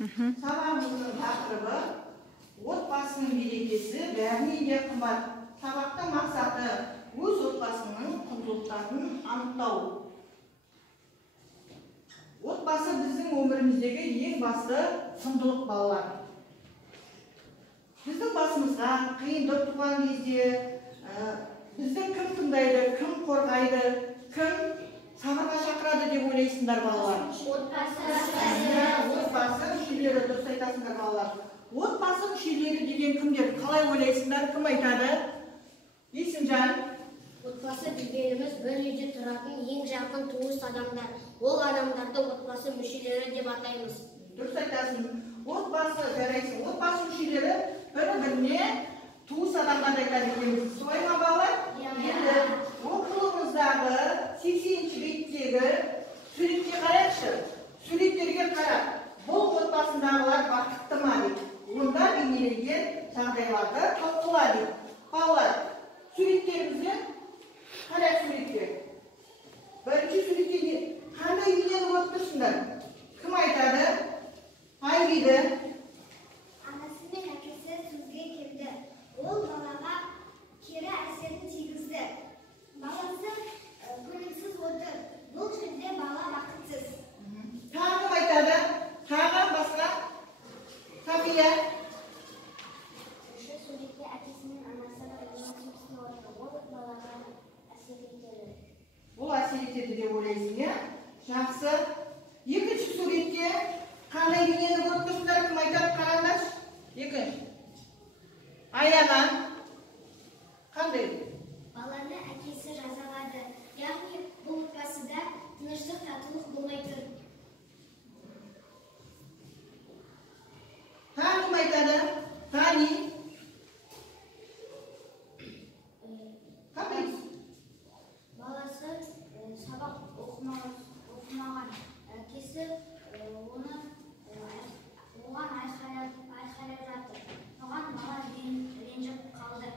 Сабағымыздың тақырыбы отбасының берекесі бәрінен де қымбат. Сабақтың мақсаты өз отбасының құндылықтарын анықтау. Отбасы біздің өміріміздегі ең басты құндылық балалар. Біздің басымызға қиындық туған кезде біздің кім тыңдайды, кім қорғайды, кім сабырға шақырады деп ойлайсыңдар балалар? Отбасы мүшелері, дұрыс айтасыңдар балалар. Отбасы мүшелері деген кімдер? Қалай ойлайсыңдар? Кім айтады? Есімжан? Отбасы дегеніміз бір үйде тұратын ең жақын туыс адамдар. Ол адамдарды отбасы мүшелері деп атаймыз. Дұрыс айтасың. Отбасы жарайсың. Отбасы мүшелері бір-біріне туыс адамдарды айтады екенбіз. Солай ма балалар? Енді оқулығымыздағы 80-ші беттегі суретке қарайықшы. Суреттерге қарап, бұл отбасындағылар бақытты ма дейді. Онда бейнеленген жағдайларды талқыла дейді. Балалар, суреттерімізде қарайық суретке. Бірінші суретке қандай үйленіп отырсыңдар? Кім айтады? Айбиді. Анасы мен әкесі сөзге келді. Ол балаға кері әсерін тигізді. Баласы көңілсіз отыр. Бұл жерде бала бақытсыз. Тағы кім айтады? Тағы басқа? Сафия. Суретте әкесі мен анасы көңілсіз отыр. Ол балаға әсер етеді. Бұл әсер етеді деп ойлайсың, иә? Жақсы. Екінші суретте қандай бейнені көріп тұрсыңдар? Кім айтады? Қараңдаршы. Екінші. Аяна. Қандай? Баланы әкесі жазалады. Яғни бұл отбасыда тыныштық, татулық болмай тұр. Тағы кім айтады? Тани. Қандай? Баласы сабақ оқымаған. Әкесі оған айқайлап жатыр. Оған бала ренжіп қалды.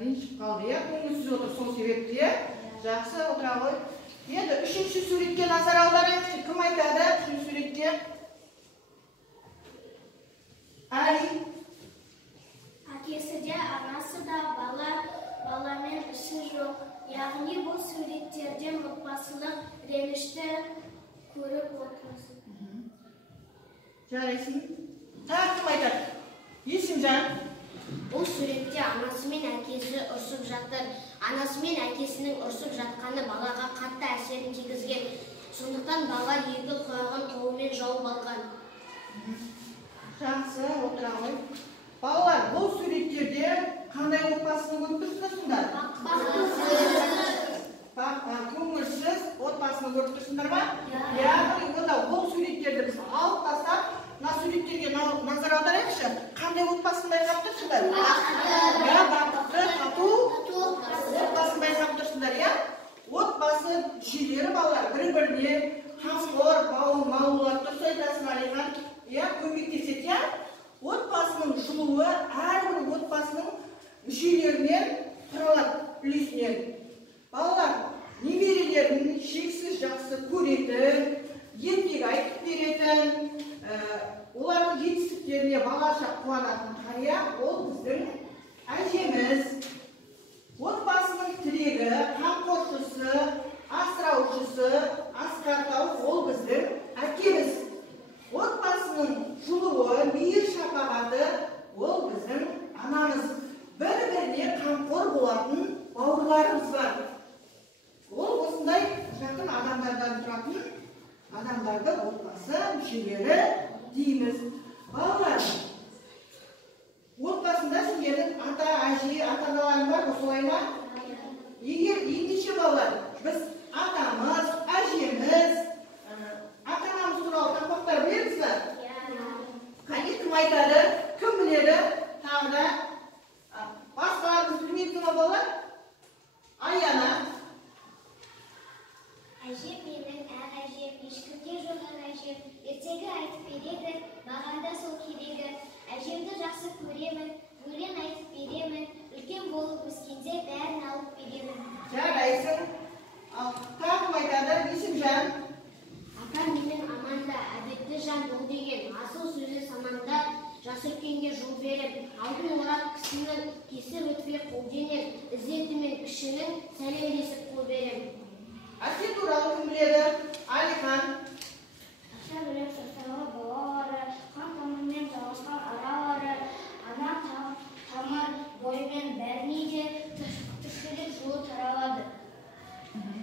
Ренжіп қалды, иә? Көңілсіз отыр, сол себепті. Жақсы, отыра ғой. Енді үшінші суретке назар аударайықшы. Кім айтады үшінші суретке? Али. Әкесі де, анасы да баламен іші жоқ. Яғни бұл суреттерден отбасылық ренішті көріп отырмыз. Жарайсың. Тағы кім айтады? Есімжан. Бұл суретте анасы мен әкесі ұрсып жатыр. Анасы мен әкесінің ұрсып жатқаны балаға қатты әсерін тигізген. Сондықтан бала екі құлағын қолымен жауып алған. Жақсы, отыра ғой. Балалар, бұл суреттерде қандай отбасыны көріп тұрсыңдар? Көңілсіз отбасыны көріп тұрсыңдар ма? Яғни онда бұл суреттерді біз алып тастап, мына суреттерге назар аударайықшы. Қандай отбасын байқап тұрсыңдар? Бақытты, тату отбасын байқап тұрсыңдар, иә? Отбасы мүшелері балалар бір-біріне қамқор, бауыр-мал болады. Дұрыс айтасың, Алихан. Иә, көмектеседі, иә? Отбасының жылуы әрбір отбасының мүшелерінен тұралады, үлесінен. Балалар немерелерін шексіз жақсы көретін, ертегі айтып беретін, олардың жетістіктеріне балаша қуанатын қария, ол біздің әжеміз. Отбасының тірегі, қамқоршысы, асыраушысы, асқақтау, ол біздің әкеміз. Отбасының жылуы, мейір шапағаты, ол біздің анамыз. Бір-біріне қамқор болатын бауырларымыз бар. Ол осындай жақын адамдардан тұратын адамдарды отбасы мүшелері дейміз. Балалар, отбасында сендердің ата, әже, ата-аналарың бар ма, солай ма? Егер ендеше балалар, біз атамыз, әжеміз, ата-анамыз туралы тақпақтар білеміз бе? Қане, кім айтады? Кім біледі? Тағы да басқаларымыз білмейді ме балалар? Аяна. Әжем менің әр әжем, ешкімде жоқ әр әжем. Ертегі айтып береді, маған да сол керегі. Әжемді жақсы көремін, өлең айтып беремін. Үлкен болып өскенде бәрін алып беремін. Жарайсың. Тағы кім айтады? Есімжан. Атам менің аманда, әдетті жан бол деген асыл сөзі жасы үлкенге жол беріп, алдын орап кісінің кесіп өтпей қолденер, ізеті мен кішінің сәлемдесіп қол берем. Әке туралы кім біледі? Алихан. Ақша білек састағы балалары, қан тамырмен жалғасқан аралары, ана тамыр бойымен бәріне де тіршілік жолы таралады.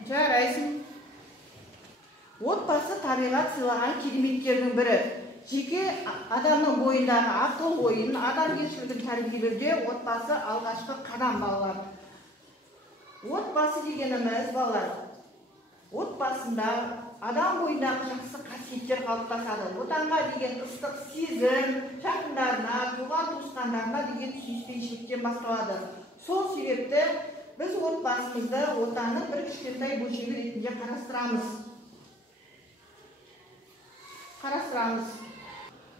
Жарайсың. Отбасы табиғат сыйлаған кереметтердің бірі. Жеке адамның бойындағы ақыл ойын, адамгершілігін тәрбиелеуде отбасы алғашқы қадам балалар. Отбасы дегеніміз балалар. Отбасында адам бойындағы жақсы қасиеттер қалыптасады. Отанға деген ыстық сезім, жақындарына, туған-туысқандарына деген сүйіспеншіліктен басталады. Сол себепті біз отбасымызды отанның бір кішкентай бөлшегі ретінде қарастырамыз.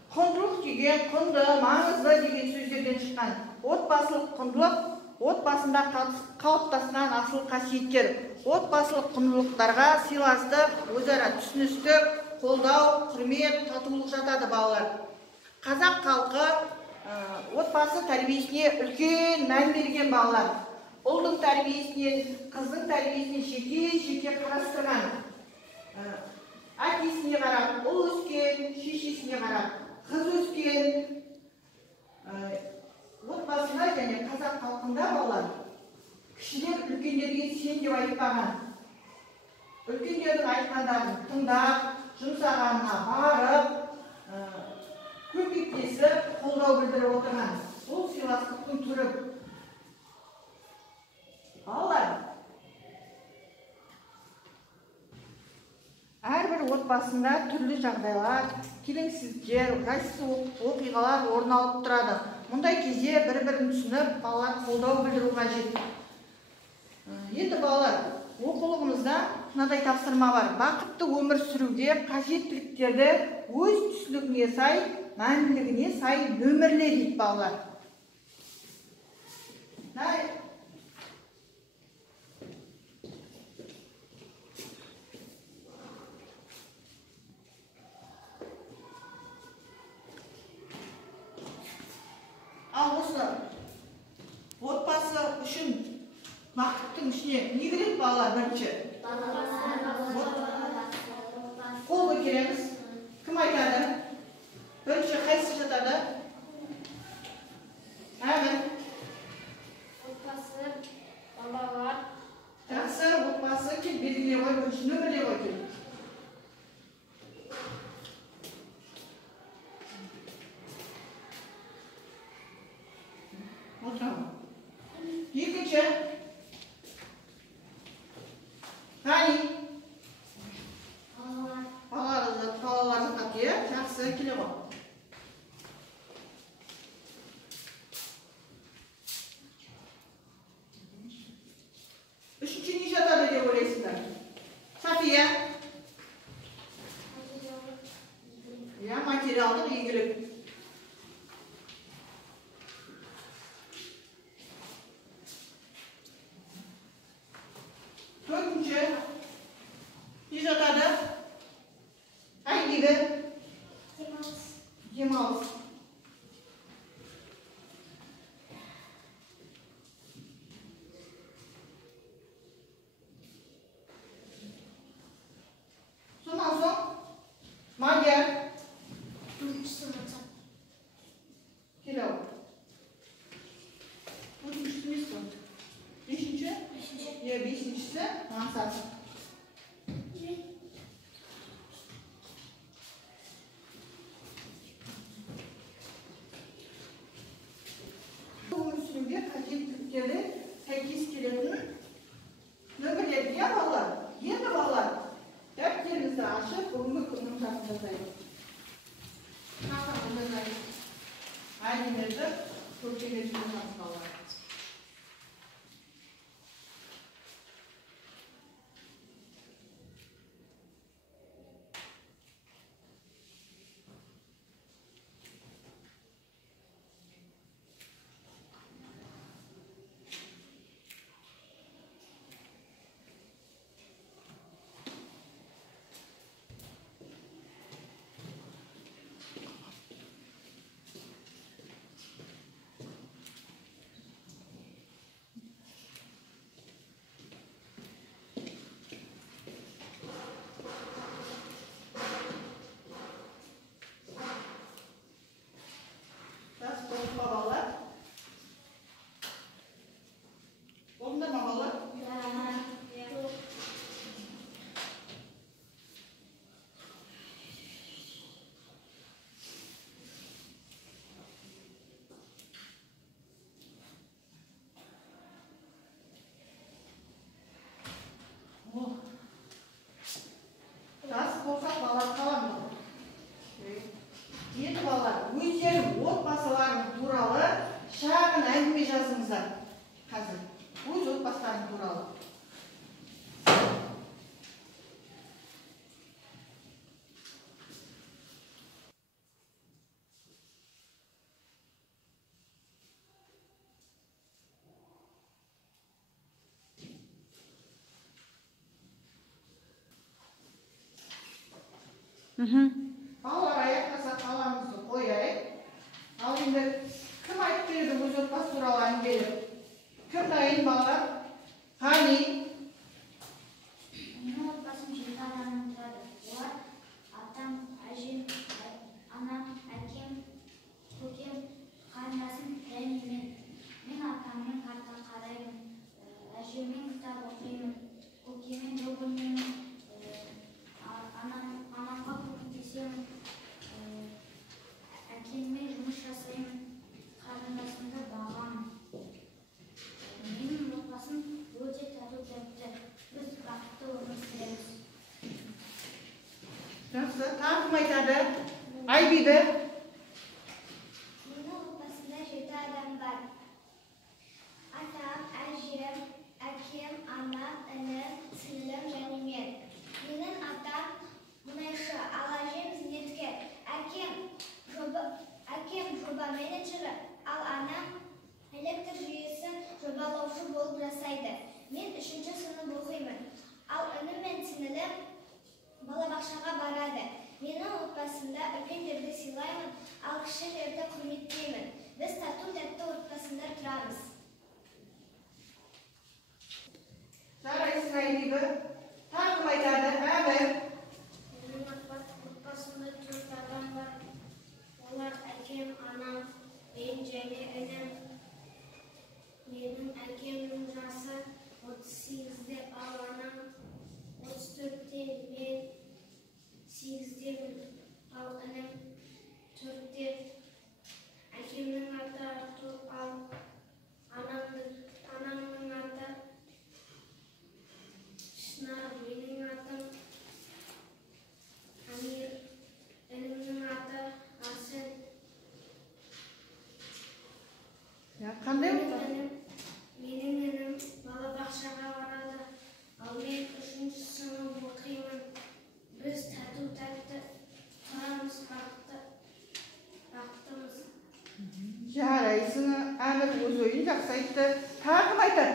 Құндылық деген құнды, маңызды деген сөздерден шыққан. Отбасылық құндылық отбасында қалыптасқан асыл қасиеттер. Отбасылық құндылықтарға сыйластық, өзара түсіністік, қолдау, құрмет, татулық жатады балалар. Қазақ халқы отбасы тәрбиесіне үлкен мән берген балалар. Ұлдың тәрбиесінен, қыздың тәрбиесіне жеке қарастырған. Әкесіне қарап, ұл өскен, шешесіне қарап, қыз өскен. Отбасында және қазақ халқында балалар кішілер үлкендерге сен деп айтпаған. Үлкендердің айтқандарын тыңдап, жұмсағанына барып, көмектесіп, қолдау білдіріп отырған. Сол сыйластықтың түрі. Балалар, әрбір отбасында түрлі жағдайлар, келеңсіздіктер, жайсыз оқиғалар орын алып тұрады. Мұндай кезде бір-бірін түсініп, балалар қолдау білдіру қажет. Енді балалар, оқулығымызда мынадай тапсырма бар. Бақытты өмір сүруге қажеттіліктерді өз түсінігіне сай, мәнділігіне сай нөмірле дейді балалар. Ал осы отбасы үшін бақыттың ішіне не керек балалар бірінші? Қол көтереміз. Кім айтады? Бірінші қайсы жатады? Әмін. Отбасы, балалар. Жақсы, отбасы кел белгіле қой, бірінші нөмірле қой кел. Екінші. Қани? Балалар жатады, е? Жақсы, келе ғой. Үшінші не жатады деп ойлайсыңдар? Сафия? Материалдық игілік. Төртінші не жатады? Айгегі? Демалыс. Сонан соң Мадияр. Келе ал. Төртіншісі емес қой. Бесінші? Бесіншісі мансат. Өмір сүруге қажеттіліктерді сәйкес келетін нөмірлер. Балалар, енді балалар, дәптерімізді ашып, бүгінгі күннің жатын жазайық. Қақырын жазайық. Әлемізді көркеге жүрген балалар. Балалар аяқтаса қаламызды қояйық. Ал енді кім айтып береді өз отбасы туралы әңгімелеп? Кім дайын балалар? Қани? Менің отбасым 7 адамнан тұрады. Олар атам, әжем, анам, әкем, көкем, қарындасым және мен. Мен атаммен карта қараймын, әжеммен кітап оқимын, көкеммен доп ойнаймын, анамға көмектесемін, әкеммен жұмыс жасаймын, қарындасымды бағамын. Менің отбасым өте тату-тәтті. Біз бақытты өмір сүреміз. Жақсы, тағы кім айтады? Айбибі? Менің отбасымда 7 адам бар. Атам, әжем, әкем, анам, інім, сіңлім және мен. Менің атам мұнайшы, ал әжем зейнеткер. Әкем жоба менеджері, ал анам электр жүйесі жобалаушы болып жасайды. Мен 3-ші сынып оқимын. Ал інім мен сіңлім балабақшаға барады. Менің отбасымда үлкендерді сыйлаймын, ал кішілерді құрметтеймін. Біз тату-тәтті отбасында тұрамыз. Жарайсың Айбибі. Тағы кім айтады? Әмір? Менің отбасымда 4 адам бар. Олар әкем, анам, мен және інім. Менің әкемнің жасы 38-де, ал анам 34-те, мен 8-демін, ал інім 4-те. Әкемнің аты Артур, ал анамның аты Шынар, менің атым Амир, інімнің аты Арсен. Қандай? Менің інім балабақшаға барады, ал мен 3-ші сынып оқимын. Біз тату-тәтті тұрамыз, бақыттымыз. Жарайсың, Әмір өз ойын жақсы айтты. Тағы кім айтады?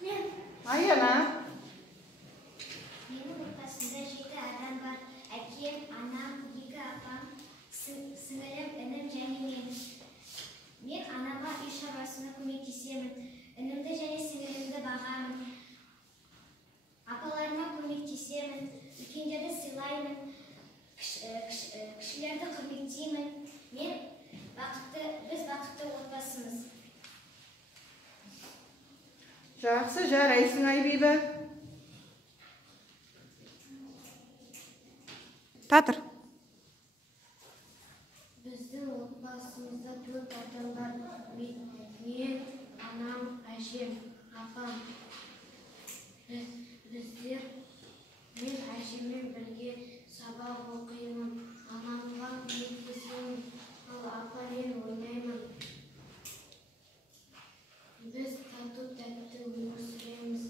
Мен. Аяна? Менің отбасымда 7 адам бар. Әкем, анам, 2 апам, сіңілім, інім және мен. Мен анама үй шаруасына көмектесемін. Інімді және сіңілімді бағамын. Апаларыма көмектесемін. Үлкендерді сыйлаймын. Кішілерді құрметтеймін. Біз бақытты отбасымыз. Жақсы, жарайсың Айбибі. Татыр. Біздің отбасымызда 4 адам бар. Мен, анам, әжем, апам. Мен әжеммен бірге сабақ оқимын, анамға көмектесемін, ал апамен ойнаймын. Біз тату-тәтті өмір сүреміз.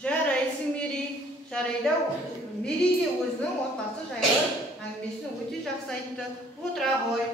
Жарайсың Мери. Жарайда Мери де өзінің отбасы жайлы әңгімесін өте жақсы айтты. Отыра ғой.